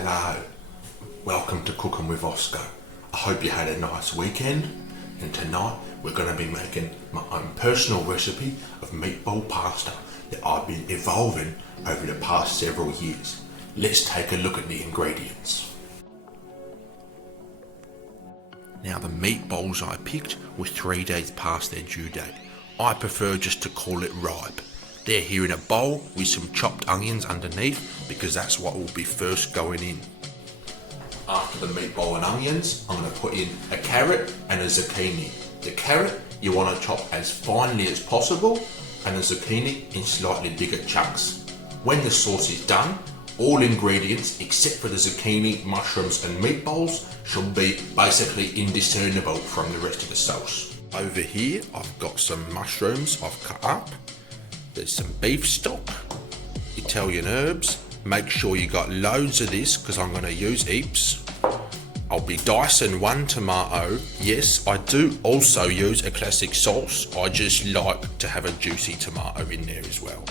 Hello, welcome to Cooking with Osco. I hope you had a nice weekend, and tonight we're going to be making my own personal recipe of meatball pasta that I've been evolving over the past several years. Let's take a look at the ingredients. Now the meatballs I picked were 3 days past their due date. I prefer just to call it ripe. They're here in a bowl with some chopped onions underneath because that's what will be first going in. After the meatball and onions, I'm going to put in a carrot and a zucchini. The carrot you want to chop as finely as possible, and the zucchini in slightly bigger chunks. When the sauce is done, all ingredients except for the zucchini, mushrooms and meatballs should be basically indiscernible from the rest of the sauce. Over here I've got some mushrooms I've cut up. There's some beef stock, Italian herbs. Make sure you got loads of this because I'm going to use heaps. I'll be dicing one tomato. Yes, I do also use a classic sauce. I just like to have a juicy tomato in there as well.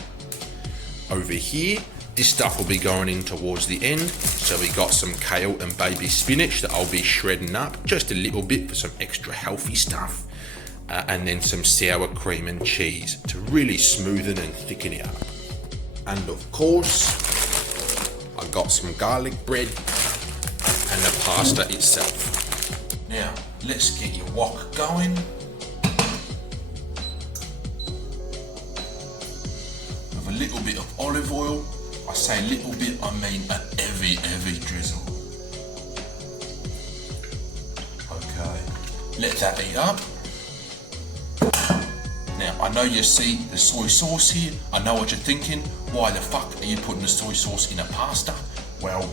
Over here, this stuff will be going in towards the end. So we got some kale and baby spinach that I'll be shredding up just a little bit for some extra healthy stuff. And then some sour cream and cheese to really smoothen and thicken it up. And of course, I got some garlic bread and the pasta itself. Now, let's get your wok going. With a little bit of olive oil. I say little bit, I mean a heavy drizzle. Okay, let that heat up. Now, I know you see the soy sauce here. I know what you're thinking. Why the fuck are you putting the soy sauce in a pasta? Well,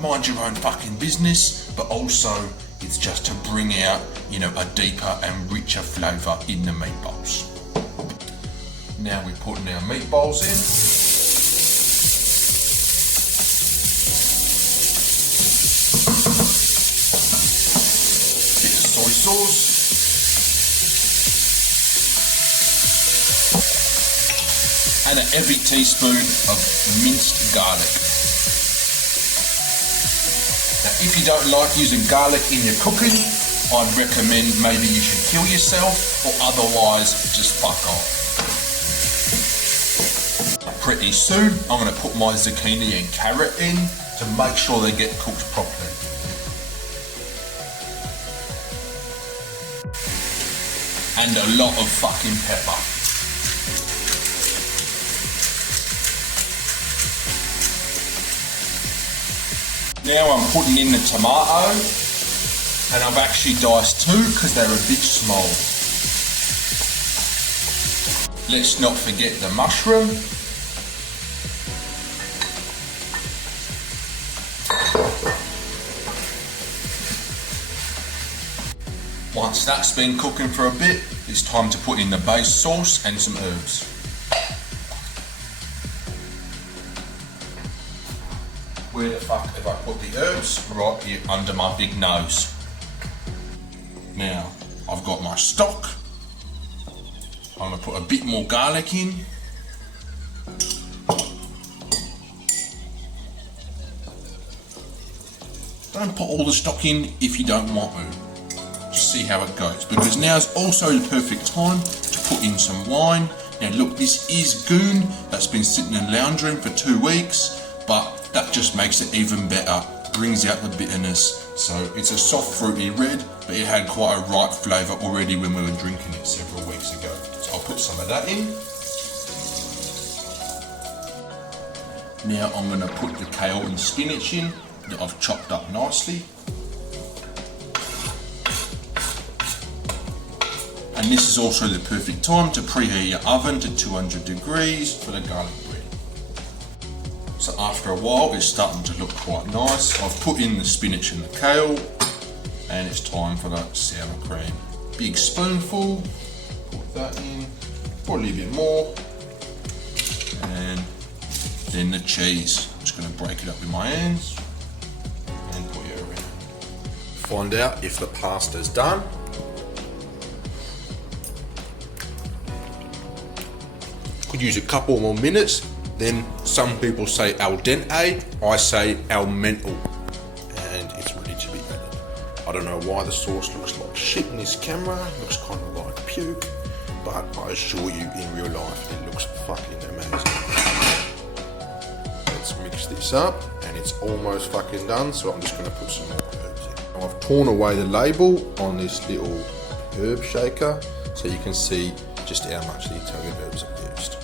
mind your own fucking business, but also it's just to bring out, a deeper and richer flavour in the meatballs. Now we're putting our meatballs in. Bit of soy sauce. And a heavy teaspoon of minced garlic. Now, if you don't like using garlic in your cooking, I'd recommend maybe you should kill yourself, or otherwise just fuck off. Pretty soon, I'm going to put my zucchini and carrot in to make sure they get cooked properly. And a lot of fucking pepper. Now I'm putting in the tomato, and I've actually diced two because they're a bit small. Let's not forget the mushroom. Once that's been cooking for a bit, it's time to put in the base sauce and some herbs. Where the fuck have I put the herbs? Right here under my big nose. Now, I've got my stock. I'm going to put a bit more garlic in. Don't put all the stock in if you don't want to. Just see how it goes. Because now is also the perfect time to put in some wine. Now look, this is goon that's been sitting in lounge room for 2 weeks. But that just makes it even better, brings out the bitterness. So it's a soft fruity red, but it had quite a ripe flavour already when we were drinking it several weeks ago. So I'll put some of that in. Now I'm going to put the kale and spinach in that I've chopped up nicely. And this is also the perfect time to preheat your oven to 200 degrees for the garlic bread. So after a while, it's starting to look quite nice. I've put in the spinach and the kale, and it's time for the sour cream. Big spoonful, put that in, put a little bit more, and then the cheese. I'm just going to break it up with my hands and put it around. Find out if the pasta's done. Could use a couple more minutes, Then some people say al dente, I say al mental, and it's ready to be added. I don't know why the sauce looks like shit in this camera, it looks kind of like puke, but I assure you in real life it looks fucking amazing. Let's mix this up, and it's almost fucking done, so I'm just going to put some more herbs in. Now I've torn away the label on this little herb shaker, so you can see just how much the Italian herbs I've used.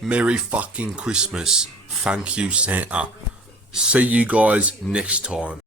Merry fucking Christmas. Thank you, Santa. See you guys next time.